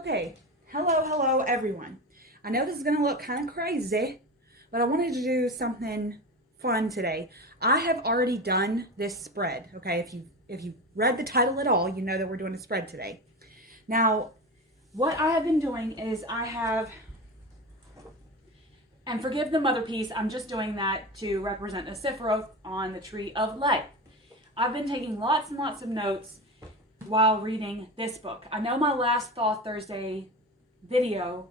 Okay, hello everyone. I know this is gonna look kind of crazy, but I wanted to do something fun today. I have already done this spread, okay? If you read the title at all, you know that we're doing a spread today. Now, what I have been doing is and forgive the mother piece, I'm just doing that to represent the Sephiroth on the Tree of Life. I've been taking lots and lots of notes while reading this book. I know my last Thoth Thursday video,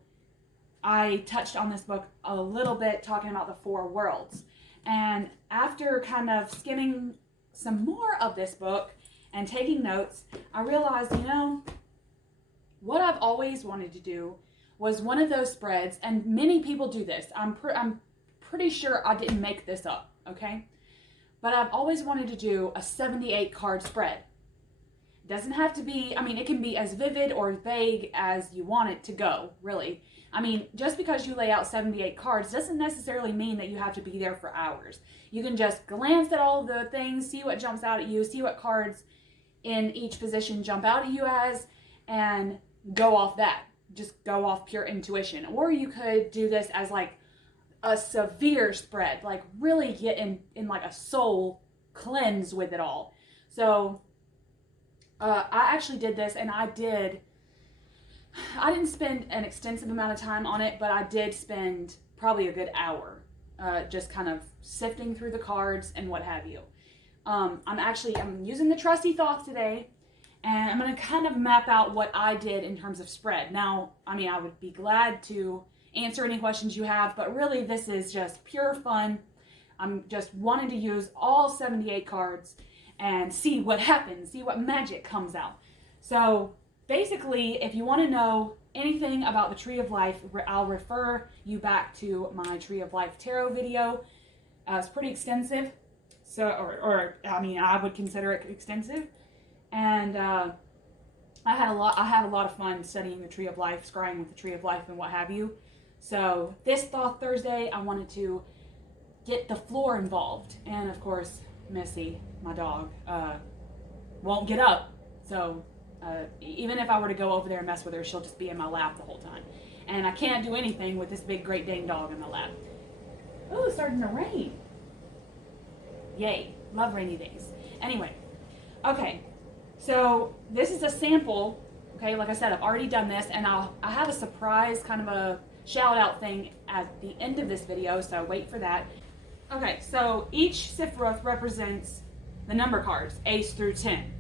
I touched on this book a little bit, talking about the four worlds. And after kind of skimming some more of this book and taking notes, I realized, what I've always wanted to do was one of those spreads, and many people do this. I'm pretty sure I didn't make this up, okay? But I've always wanted to do a 78 card spread. Doesn't have to be, it can be as vivid or vague as you want it to go, really. Just because you lay out 78 cards doesn't necessarily mean that you have to be there for hours. You can just glance at all the things, see what jumps out at you, see what cards in each position jump out at you as, and go off that. Just go off pure intuition. Or you could do this as like a severe spread, like really get in like a soul cleanse with it all. So I actually did this, and I didn't spend an extensive amount of time on it, but I did spend probably a good hour just kind of sifting through the cards and what have you. I'm using the trusty Thoth today, and I'm going to kind of map out what I did in terms of spread. Now, I would be glad to answer any questions you have, but really this is just pure fun. I'm just wanting to use all 78 cards and see what happens, see what magic comes out. So basically, if you want to know anything about the Tree of Life, I'll refer you back to my Tree of Life tarot video. It's pretty extensive, I would consider it extensive. And I had a lot of fun studying the Tree of Life, scrying with the Tree of Life and what have you. So this Thoth Thursday, I wanted to get the floor involved, and of course, Missy, my dog, won't get up. So even if I were to go over there and mess with her, she'll just be in my lap the whole time. And I can't do anything with this big Great Dane dog in my lap. Oh, it's starting to rain. Yay. Love rainy days. Anyway. Okay. So this is a sample. Okay. Like I said, I've already done this, and I have a surprise kind of a shout out thing at the end of this video. So wait for that. Okay, so each Sephiroth represents the number cards, Ace through 10.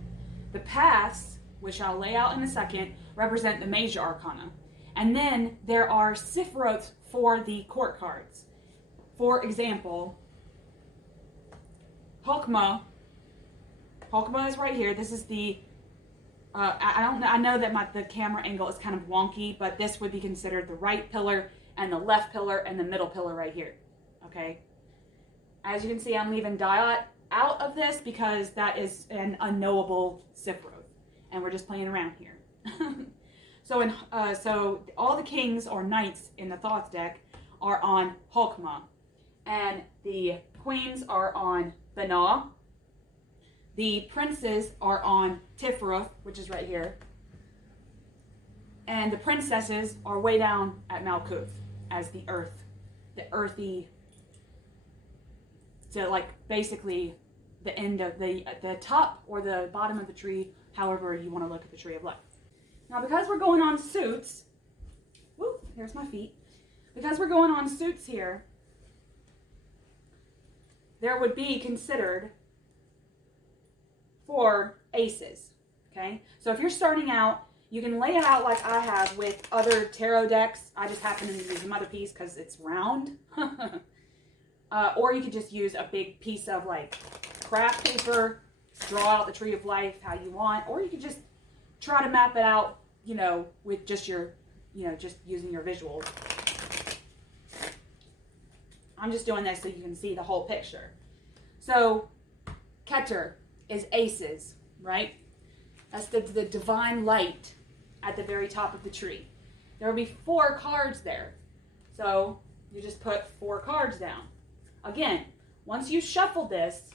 The paths, which I'll lay out in a second, represent the major arcana. And then there are Sephiroths for the court cards. For example, Hokmah. Hokmah is right here. This is the, I know that the camera angle is kind of wonky, but this would be considered the right pillar and the left pillar and the middle pillar right here, okay? As you can see, I'm leaving Diot out of this because that is an unknowable Sephiroth, and we're just playing around here. So all the kings or knights in the Thoth deck are on Hokmah, and the queens are on Banah. The princes are on Tifroth, which is right here, and the princesses are way down at Malkuth as the earthy. So like basically the end of the top or the bottom of the tree, however you want to look at the Tree of Life. Now because we're going on suits, whoop, here's my feet. Because we're going on suits here, there would be considered 4 aces, okay? So if you're starting out, you can lay it out like I have with other tarot decks. I just happen to use the mother piece because it's round. Or you could just use a big piece of like craft paper, draw out the Tree of Life how you want, or you could just try to map it out, with just your, just using your visuals. I'm just doing this so you can see the whole picture. So, Keter is aces, right? That's the divine light at the very top of the tree. There will be 4 cards there. So, you just put 4 cards down. Again, once you shuffle this,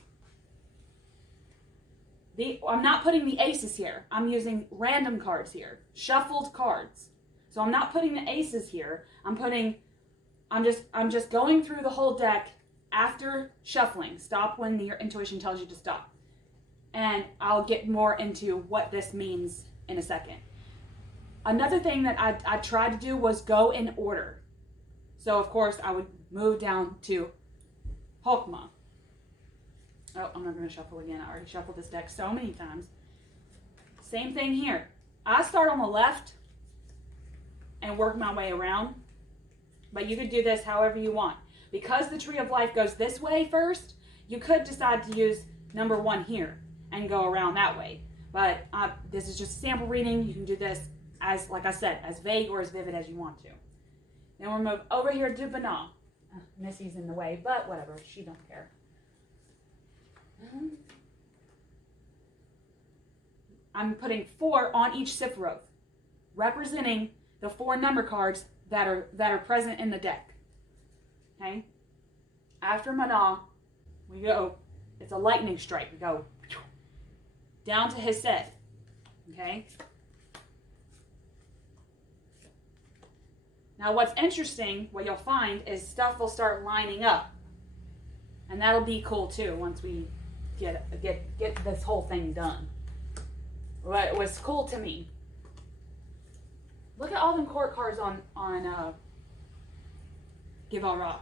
I'm not putting the aces here. I'm using random cards here. Shuffled cards. So I'm not putting the aces here. I'm just going through the whole deck after shuffling. Stop when your intuition tells you to stop. And I'll get more into what this means in a second. Another thing that I tried to do was go in order. So of course I would move down to Hokmah. Oh, I'm not going to shuffle again. I already shuffled this deck so many times. Same thing here. I start on the left and work my way around. But you could do this however you want. Because the Tree of Life goes this way first, you could decide to use number 1 here and go around that way. But this is just a sample reading. You can do this as, like I said, as vague or as vivid as you want to. Then we'll move over here to Banal. Missy's in the way, but whatever. She don't care. I'm putting 4 on each Sephiroth, representing the 4 number cards that are present in the deck. Okay? After Mana, we go, it's a lightning strike. We go down to Hesed. Okay? Now what's interesting, what you'll find, is stuff will start lining up. And that'll be cool too once we get this whole thing done. What was cool to me, look at all them court cards on Givalra.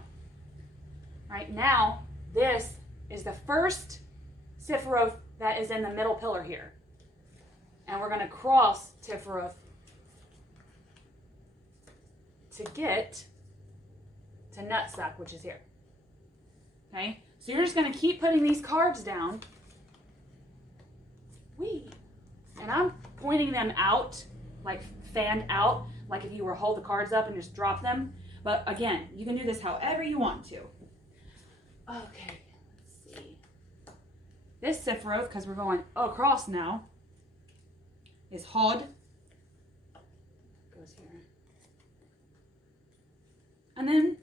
Right now, this is the first Sephiroth that is in the middle pillar here. And we're going to cross Sephiroth to get to Nutsack, which is here. Okay? So you're just going to keep putting these cards down. And I'm pointing them out, like fanned out, like if you were to hold the cards up and just drop them. But again, you can do this however you want to. Okay, let's see. This Sephiroth, because we're going across now, is Hod. Goes here. And then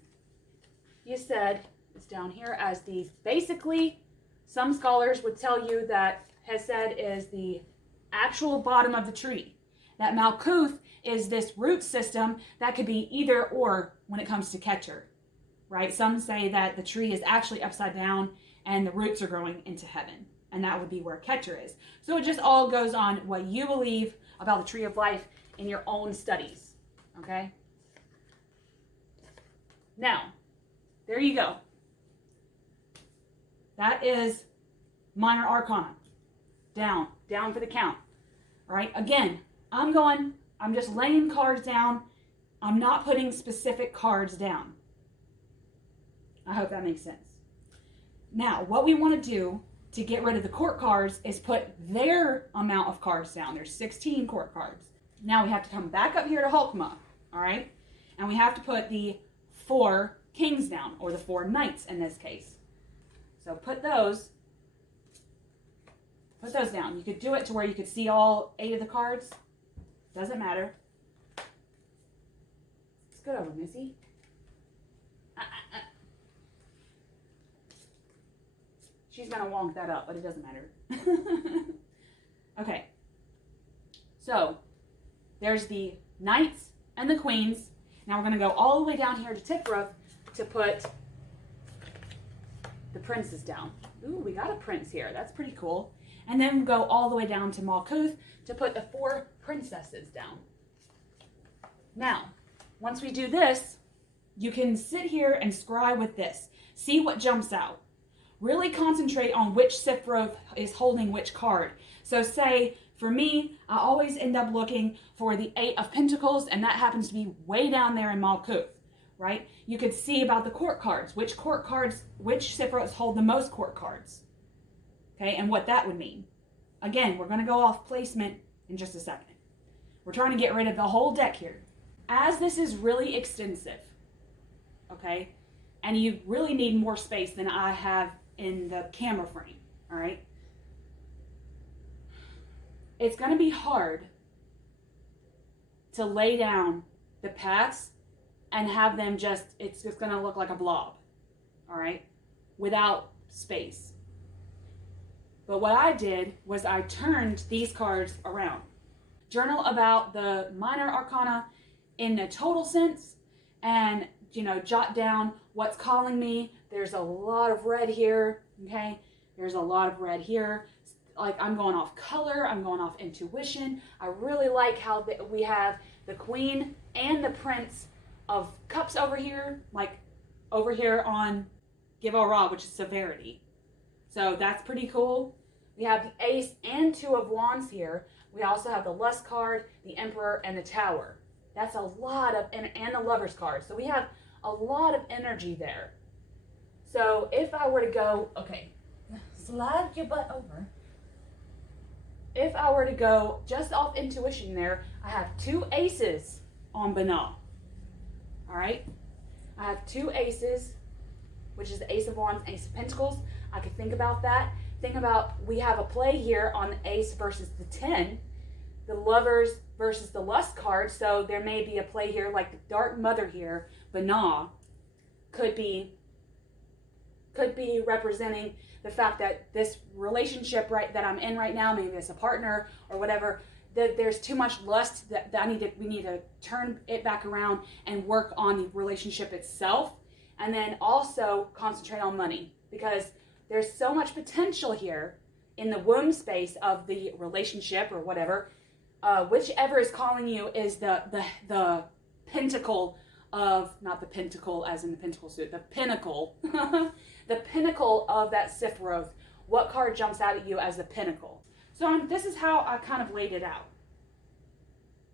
you said it's down here as the, basically, some scholars would tell you that Hesed is the actual bottom of the tree. That Malkuth is this root system that could be either or when it comes to Ketcher, right? Some say that the tree is actually upside down and the roots are growing into heaven, and that would be where Ketcher is. So it just all goes on what you believe about the Tree of Life in your own studies, okay? Now, there you go. That is Minor Arcana. Down for the count. All right, again, I'm just laying cards down. I'm not putting specific cards down. I hope that makes sense. Now, what we want to do to get rid of the court cards is put their amount of cards down. There's 16 court cards. Now we have to come back up here to Hokmah, all right? And we have to put the 4 kings down, or the 4 knights in this case. So put those down. You could do it to where you could see all 8 of the cards. Doesn't matter. Scoot over, Missy. She's going to wonk that up, but it doesn't matter. Okay. So, there's the knights and the queens. Now we're going to go all the way down here to Sephiroth to put the princes down. Ooh, we got a prince here. That's pretty cool. And then go all the way down to Malkuth to put the 4 princesses down. Now, once we do this, you can sit here and scry with this. See what jumps out. Really concentrate on which Sephiroth is holding which card. So say, for me, I always end up looking for the 8 of Pentacles, and that happens to be way down there in Malkuth, right? You could see about the court cards, which Sephiroths hold the most court cards. Okay, and what that would mean. Again, we're going to go off placement in just a second. We're trying to get rid of the whole deck here. As this is really extensive, okay, and you really need more space than I have in the camera frame, all right? It's going to be hard to lay down the paths and have them it's just going to look like a blob, all right, without space. But what I did was I turned these cards around. Journal about the Minor Arcana in a total sense and, jot down what's calling me. There's a lot of red here, okay? There's a lot of red here. Like, I'm going off color, I'm going off intuition. I really like how we have the Queen and the Prince of Cups over here, like over here on Give All Ra, which is severity. So that's pretty cool. We have the Ace and Two of Wands here. We also have the Lust card, the Emperor, and the Tower. That's a lot of, and the Lover's card. So we have a lot of energy there. So if I were to go, okay, slide your butt over. If I were to go just off intuition there, I have 2 aces on Banal. All right? I have 2 aces, which is the Ace of Wands, Ace of Pentacles. I could think about that. Think about, we have a play here on the Ace versus the 10, the Lovers versus the Lust card. So there may be a play here, like the Dark Mother here, Banal, could be representing the fact that this relationship that I'm in right now, maybe it's a partner or whatever, that there's too much lust that we need to turn it back around and work on the relationship itself, and then also concentrate on money, because there's so much potential here in the womb space of the relationship or whatever. Whichever is calling you is the pinnacle of, not the pentacle as in the pentacle suit, the pinnacle, the pinnacle of that Sephiroth. What card jumps out at you as the pinnacle? So this is how I kind of laid it out,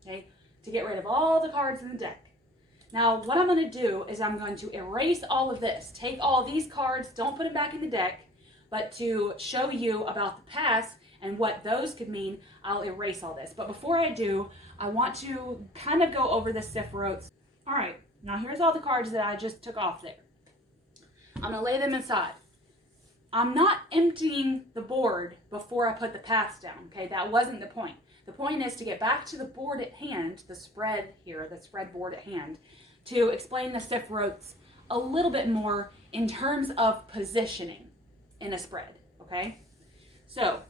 okay, to get rid of all the cards in the deck. Now, what I'm going to do is I'm going to erase all of this. Take all these cards, don't put them back in the deck, but to show you about the past and what those could mean, I'll erase all this. But before I do, I want to kind of go over the Sephiroths. All right, now here's all the cards that I just took off there. I'm going to lay them inside. I'm not emptying the board before I put the paths down, okay? That wasn't the point. The point is to get back to the board at hand, the spread here, the spread board at hand, to explain the Sephiroths a little bit more in terms of positioning in a spread, okay? So,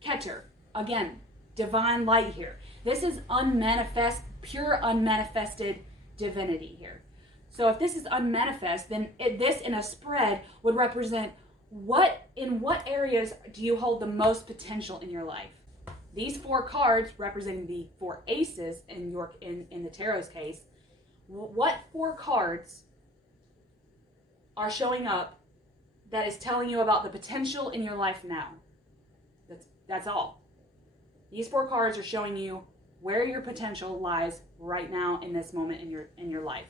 Keter, again, divine light here. This is unmanifest, pure unmanifested divinity here. So if this is unmanifest, then this in a spread would represent in what areas do you hold the most potential in your life? These 4 cards representing the 4 aces in the tarot's case, what 4 cards are showing up that is telling you about the potential in your life now? That's all. These 4 cards are showing you where your potential lies right now in this moment in your life.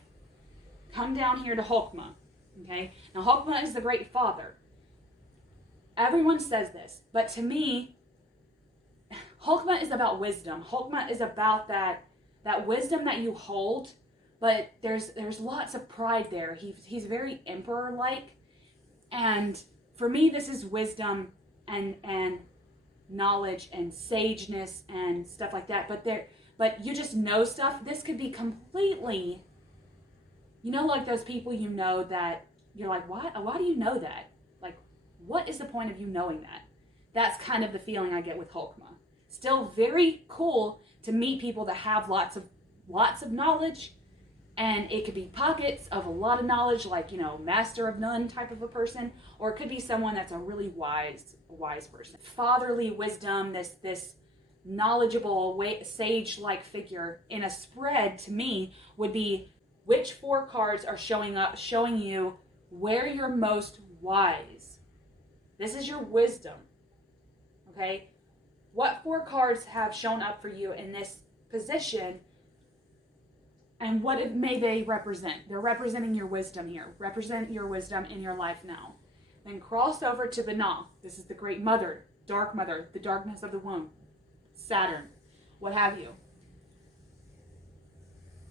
Come down here to Chokmah, okay? Now Chokmah is the great father. Everyone says this, but to me, Chokmah is about wisdom. Chokmah is about that wisdom that you hold, but there's lots of pride there. He's very emperor-like, and for me, this is wisdom and knowledge and sageness and stuff like that. But you just know stuff. This could be completely, like those people that you're like, why do you know that? Like, what is the point of you knowing that? That's kind of the feeling I get with Chokmah. Still very cool to meet people that have lots of knowledge, and it could be pockets of a lot of knowledge, like, master of none type of a person, or it could be someone that's a really wise person. Fatherly wisdom, this knowledgeable, sage-like figure in a spread, to me, would be which 4 cards are showing you where you're most wise. This is your wisdom, okay? What 4 cards have shown up for you in this position, and what may they represent? They're representing your wisdom here. Represent your wisdom in your life now. Then cross over to the Na. This is the great mother, dark mother, the darkness of the womb, Saturn, what have you.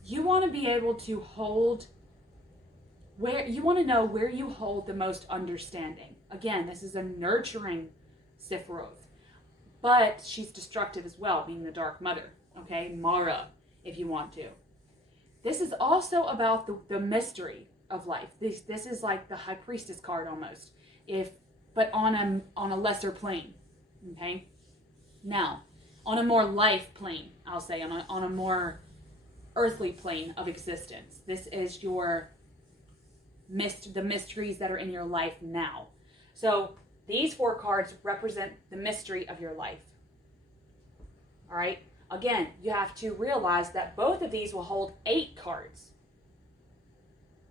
You want to be able to hold you want to know where you hold the most understanding. Again, this is a nurturing Sephiroth, but she's destructive as well, being the dark mother, okay? Mara, if you want to. This is also about the mystery of life. This is like the High Priestess card almost, but on a lesser plane, okay? Now, on a more life plane, I'll say, on a more earthly plane of existence. This is the mysteries that are in your life now. So these 4 cards represent the mystery of your life. All right. Again, you have to realize that both of these will hold 8 cards.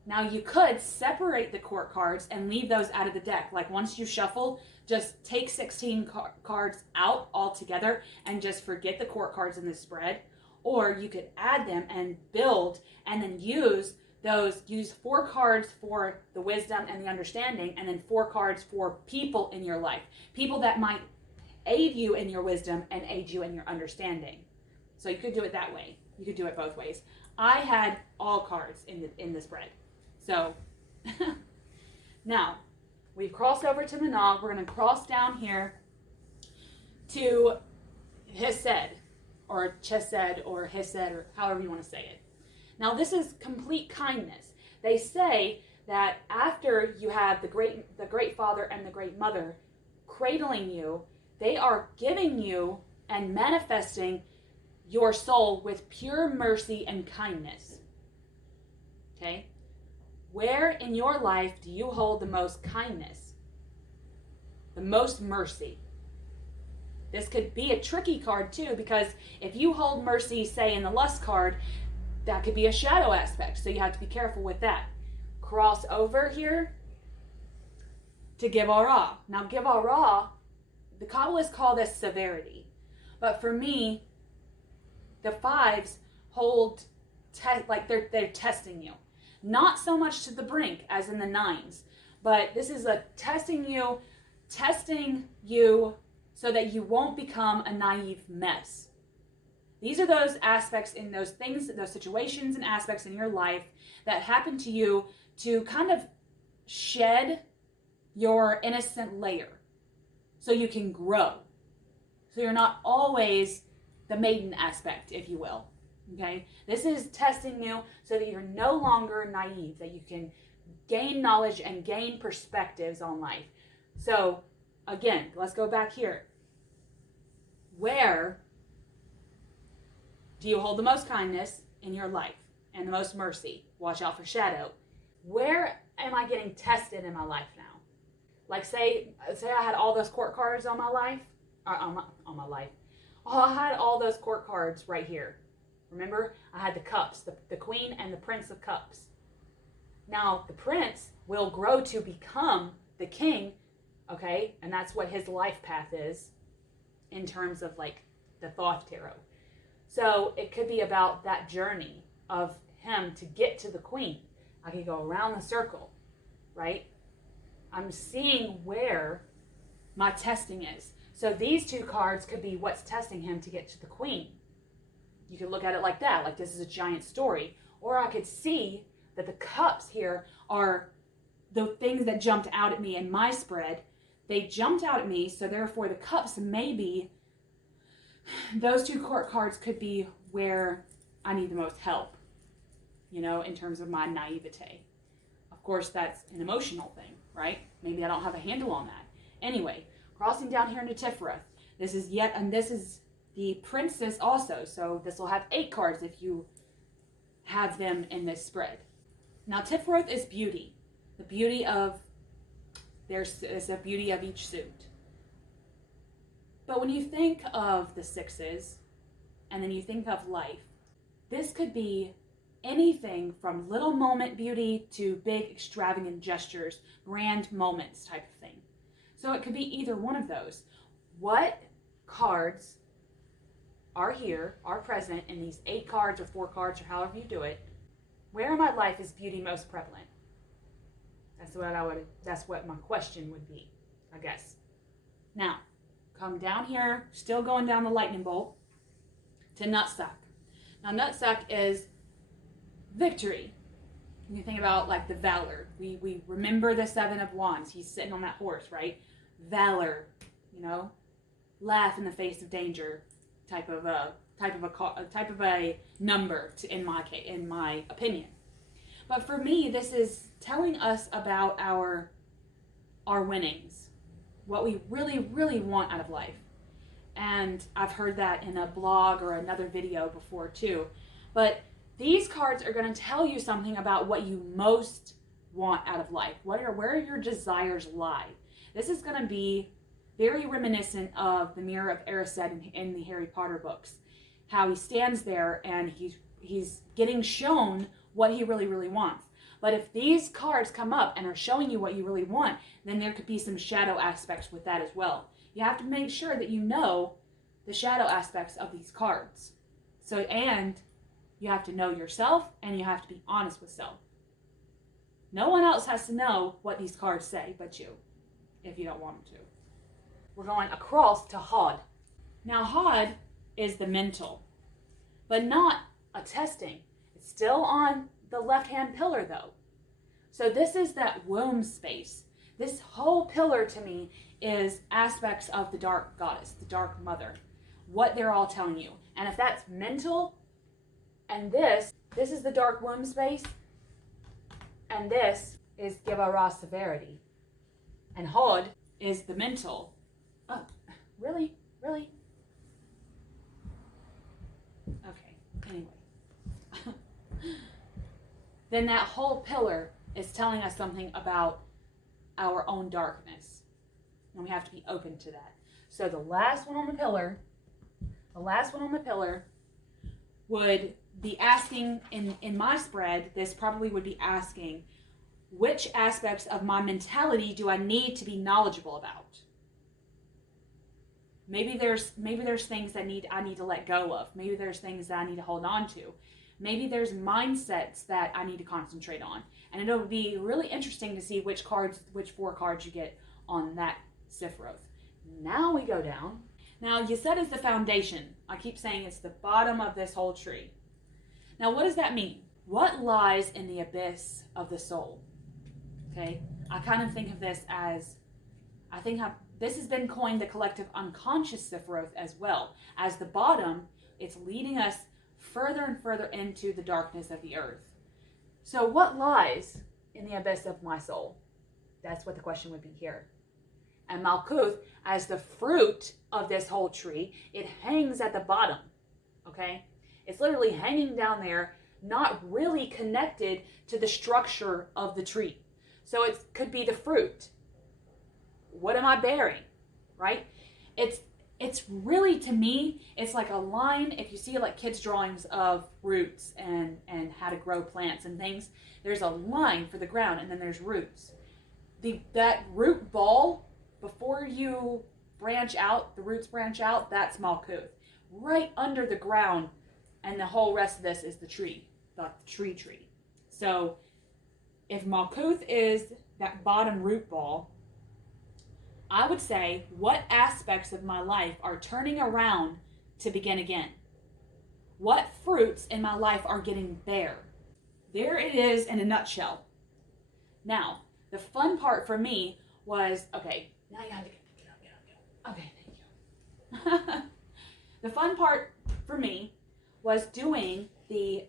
Now you could separate the court cards and leave those out of the deck. Like once you shuffle, just take 16 cards out altogether and just forget the court cards in the spread. Or you could add them and build and then use 4 cards for the wisdom and the understanding, and then 4 cards for people in your life. People that might aid you in your wisdom and aid you in your understanding. So you could do it that way. You could do it both ways. I had all cards in the spread. So now we've crossed over to the Nog. We're going to cross down here to Hesed or Chesed or Hesed or however you want to say it. Now this is complete kindness. They say that after you have the great father and the great mother cradling you, they are giving you and manifesting your soul with pure mercy and kindness. Okay? Where in your life do you hold the most kindness? The most mercy? This could be a tricky card too, because if you hold mercy, say in the lust card, that could be a shadow aspect. So you have to be careful with that. Cross over here to Givarah. Now Givarah, the Kabbalists call this severity. But for me, the 5s hold, like they're testing you. Not so much to the brink as in the 9s, but this is a testing you so that you won't become a naive mess. These are those aspects in those things, those situations and aspects in your life that happen to you to kind of shed your innocent layer so you can grow. So you're not always the maiden aspect, if you will. Okay? This is testing you so that you're no longer naive, that you can gain knowledge and gain perspectives on life. So, again, let's go back here. Where do you hold the most kindness in your life and the most mercy? Watch out for shadow. Where am I getting tested in my life now? Like say I had all those court cards on my life, on my life. Oh, I had all those court cards right here. Remember, I had the cups, the queen and the prince of cups. Now, the prince will grow to become the king, okay? And that's what his life path is in terms of like the Thoth Tarot. So it could be about that journey of him to get to the queen. I could go around the circle, right? I'm seeing where my testing is. So these 2 cards could be what's testing him to get to the queen. You could look at it like that, like this is a giant story. Or I could see that the cups here are the things that jumped out at me in my spread. They jumped out at me, so therefore the cups maybe, those 2 court cards could be where I need the most help, you know, in terms of my naivete. Of course, that's an emotional thing, right? Maybe I don't have a handle on that. Anyway, crossing down here into Tiferet. This is the princess also, so this will have 8 cards if you have them in this spread. Now Tiferet is beauty. The beauty of, there's a beauty of each suit. But when you think of the 6s, and then you think of life, this could be anything from little moment beauty to big extravagant gestures, grand moments type of thing. So it could be either one of those. What cards are here, are present in these 8 cards or 4 cards or however you do it? Where in my life is beauty most prevalent? That's what my question would be, I guess. Now, come down here, still going down the lightning bolt, to Nutsack. Now, Nutsack is victory. You think about like the valor. We remember the 7 of Wands. He's sitting on that horse, right? Valor, you know, laugh in the face of danger, type of a number in my opinion. But for me, this is telling us about our winnings, what we really, really want out of life. And I've heard that in a blog or another video before too. But These cards are going to tell you something about what you most want out of life. Where your desires lie. This is going to be very reminiscent of the Mirror of Erised in the Harry Potter books. How he stands there and he's getting shown what he really, really wants. But if these cards come up and are showing you what you really want, then there could be some shadow aspects with that as well. You have to make sure that you know the shadow aspects of these cards. And you have to know yourself, and you have to be honest with self. No one else has to know what these cards say but you, if you don't want them to. We're going across to Hod. Now, Hod is the mental, but not a testing. It's still on the left-hand pillar, though. So this is that womb space. This whole pillar, to me, is aspects of the dark goddess, the dark mother, what they're all telling you. And if that's mental, and this is the dark womb space, and this is Gibara severity. And Hod is the mental. Oh, really? Really? Okay, anyway. Then that whole pillar is telling us something about our own darkness. And we have to be open to that. So the last one on the pillar would be asking, in my spread, this probably would be asking, which aspects of my mentality do I need to be knowledgeable about? Maybe there's things that I need to let go of. Maybe there's things that I need to hold on to. Maybe there's mindsets that I need to concentrate on. And it'll be really interesting to see which 4 cards you get on that Sephiroth. Now we go down. Now, Yesod is the foundation. I keep saying it's the bottom of this whole tree. Now, what does that mean? What lies in the abyss of the soul? Okay, I kind of think of this as, this has been coined the collective unconscious Sephiroth as well. As the bottom, it's leading us further and further into the darkness of the earth. So what lies in the abyss of my soul? That's what the question would be here. And Malkuth, as the fruit of this whole tree, it hangs at the bottom, okay? It's literally hanging down there, not really connected to the structure of the tree. So it could be the fruit. What am I bearing, right? It's really, to me, it's like a line. If you see like kids' drawings of roots and how to grow plants and things, there's a line for the ground and then there's roots. That root ball, before you branch out, the roots branch out, that's Malkuth. Right under the ground, and the whole rest of this is the tree, the tree. So if Malkuth is that bottom root ball, I would say, what aspects of my life are turning around to begin again? What fruits in my life are getting bare? There it is in a nutshell. Now, the fun part for me was, okay, now you have to get up. Okay, thank you. The fun part for me was doing the,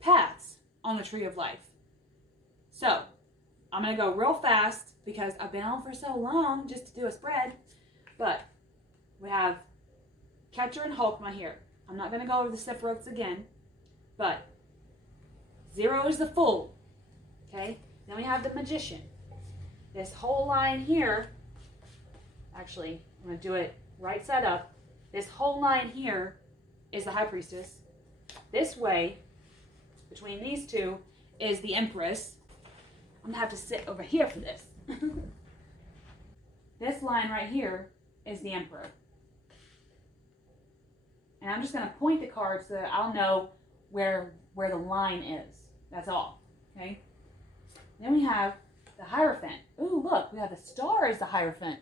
paths on the Tree of Life. So, I'm going to go real fast because I've been on for so long just to do a spread. But we have Catcher and Hulkma here. I'm not going to go over the Sephiroths again. But 0 is the Fool. Okay? Then we have the Magician. This whole line here, actually, I'm going to do it right side up. This whole line here is the High Priestess. This way, between these two, is the Empress. I'm going to have to sit over here for this. This line right here is the Emperor. And I'm just going to point the cards so that I'll know where the line is. That's all. Okay? Then we have the Hierophant. Ooh, look, we have the star as the Hierophant.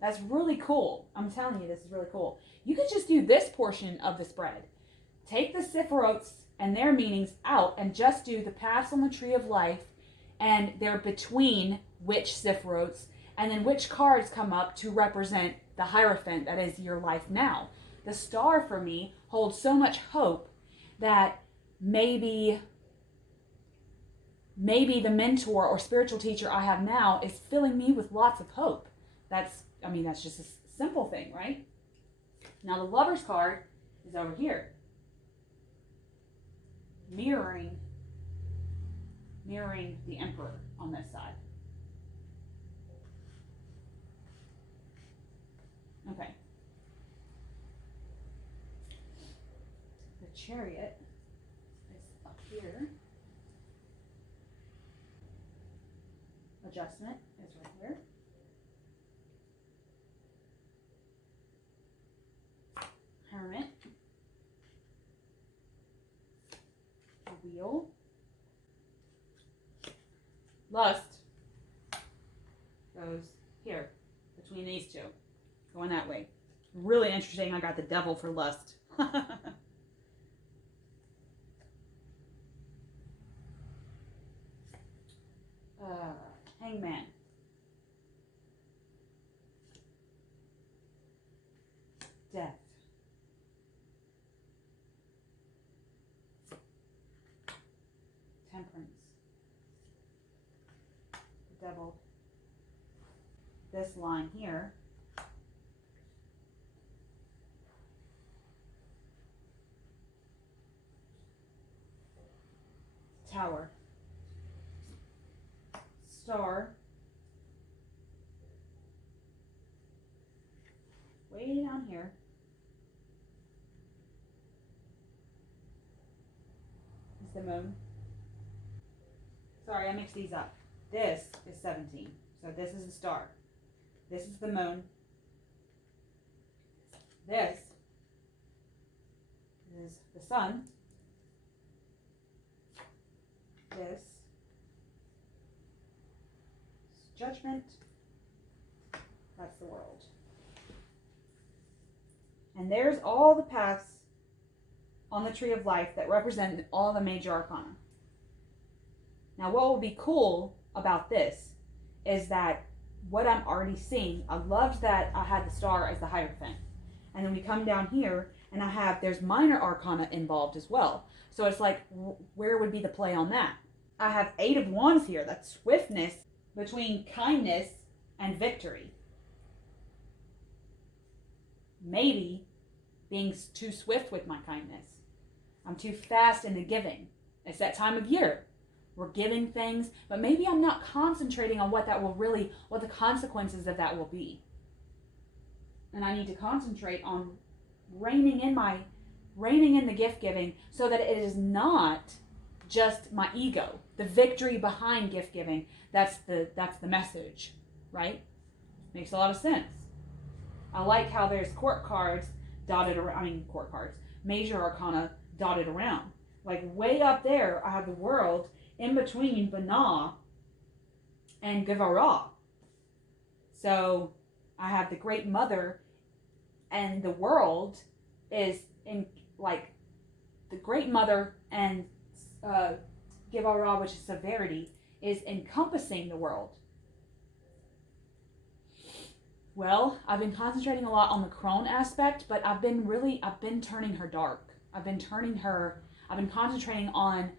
That's really cool. I'm telling you, this is really cool. You could just do this portion of the spread. Take the Sephiroths and their meanings out and just do the paths on the Tree of Life, and they're between which Sephiroths, and then which cards come up to represent the Hierophant that is your life now. The star for me holds so much hope that maybe the mentor or spiritual teacher I have now is filling me with lots of hope. That's just a simple thing, right? Now the Lover's card is over here, mirroring the Emperor on this side. Okay. The Chariot is up here. Adjustment is right here. Hermit. A Wheel. Lust goes here, between these two. Going that way. Really interesting. I got the Devil for Lust. Hangman. Death. Temperance. The Devil. This line here. Tower. Star. Way down here. Is the Moon. Sorry, I mixed these up. This is 17. So this is the star. This is the Moon. This is the Sun. This is Judgment. That's the World. And there's all the paths on the Tree of Life that represent all the major arcana. Now, what will be cool about this is that what I'm already seeing, I loved that I had the star as the Hierophant. And then we come down here and there's minor arcana involved as well. So it's like, where would be the play on that? I have 8 of Wands here. That's swiftness between kindness and victory. Maybe being too swift with my kindness. I'm too fast in the giving. It's that time of year. We're giving things, but maybe I'm not concentrating on what the consequences of that will be. And I need to concentrate on reining in the gift giving so that it is not just my ego. The victory behind gift giving, that's the message, right? Makes a lot of sense. I like how there's court cards dotted around, major arcana dotted around. Like way up there, I have the World in between Banah and Givara. So I have the Great Mother, and the World is in like the Great Mother and Givara, which is severity, is encompassing the world. Well, I've been concentrating a lot on the crone aspect, but I've been turning her dark. I've been concentrating on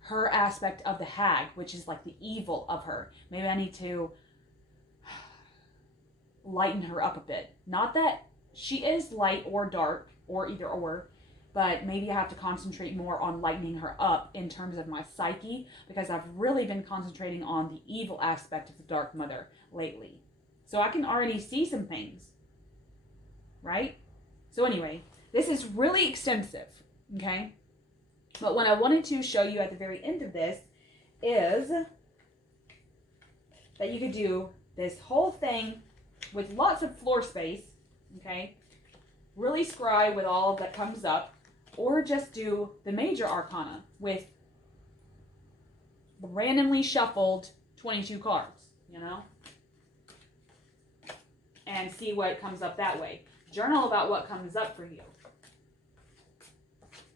her aspect of the hag, which is like the evil of her. Maybe I need to lighten her up a bit. Not that she is light or dark or either or, but maybe I have to concentrate more on lightening her up in terms of my psyche, because I've really been concentrating on the evil aspect of the Dark Mother lately. So I can already see some things, right? So anyway, this is really extensive, okay? But what I wanted to show you at the very end of this is that you could do this whole thing with lots of floor space, okay? Really scry with all that comes up, or just do the major arcana with randomly shuffled 22 cards, you know? And see what comes up that way. Journal about what comes up for you.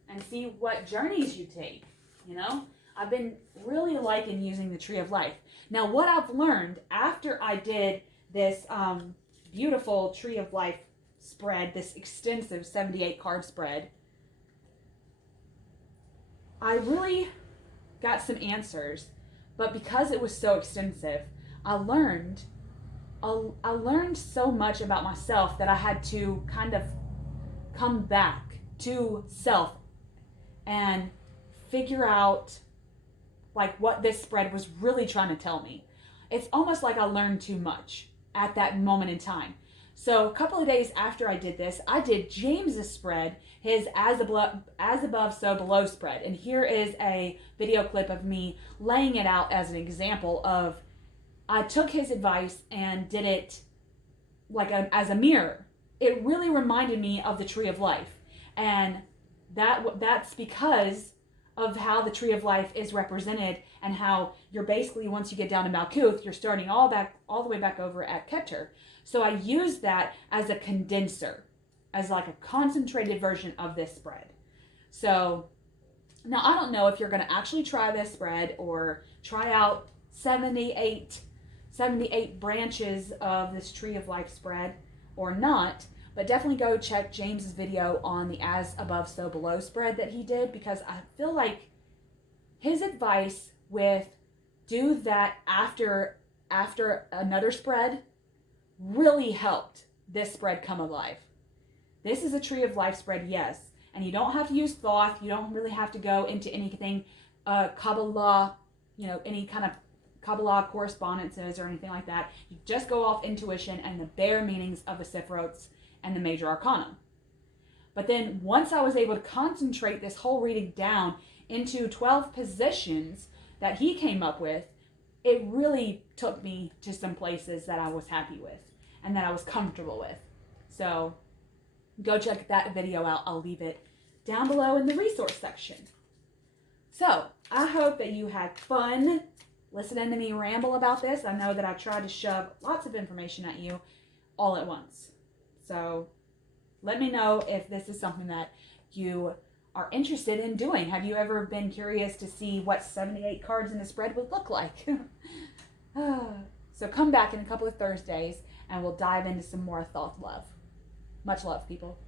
And see what journeys you take, you know? I've been really liking using the Tree of Life. Now, what I've learned after I did this beautiful Tree of Life spread, this extensive 78 card spread, I really got some answers, but because it was so extensive, I learned so much about myself that I had to kind of come back to self and figure out like what this spread was really trying to tell me. It's almost like I learned too much at that moment in time. So a couple of days after I did this, I did James's spread, his as above, so below spread. And here is a video clip of me laying it out as an example of, I took his advice and did it like as a mirror. It really reminded me of the Tree of Life. And that's because of how the Tree of Life is represented, and how you're basically, once you get down to Malkuth, you're starting all the way back over at Keter. So I used that as a condenser, as like a concentrated version of this spread. So now I don't know if you're going to actually try this spread or try out 78 branches of this Tree of Life spread or not, but definitely go check James's video on the as above, so below spread that he did, because I feel like his advice with do that after another spread really helped this spread come alive. This is a Tree of Life spread, yes, and you don't have to use Thoth. You don't really have to go into anything Kabbalah, any kind of Kabbalah correspondences or anything like that. You just go off intuition and the bare meanings of the Sephiroths and the major arcana. But then once I was able to concentrate this whole reading down into 12 positions that he came up with, it really took me to some places that I was happy with and that I was comfortable with. So go check that video out. I'll leave it down below in the resource section. So I hope that you had fun listening to me ramble about this. I know that I tried to shove lots of information at you all at once. So let me know if this is something that you are interested in doing. Have you ever been curious to see what 78 cards in a spread would look like? So come back in a couple of Thursdays and we'll dive into some more Thoth love. Much love, people.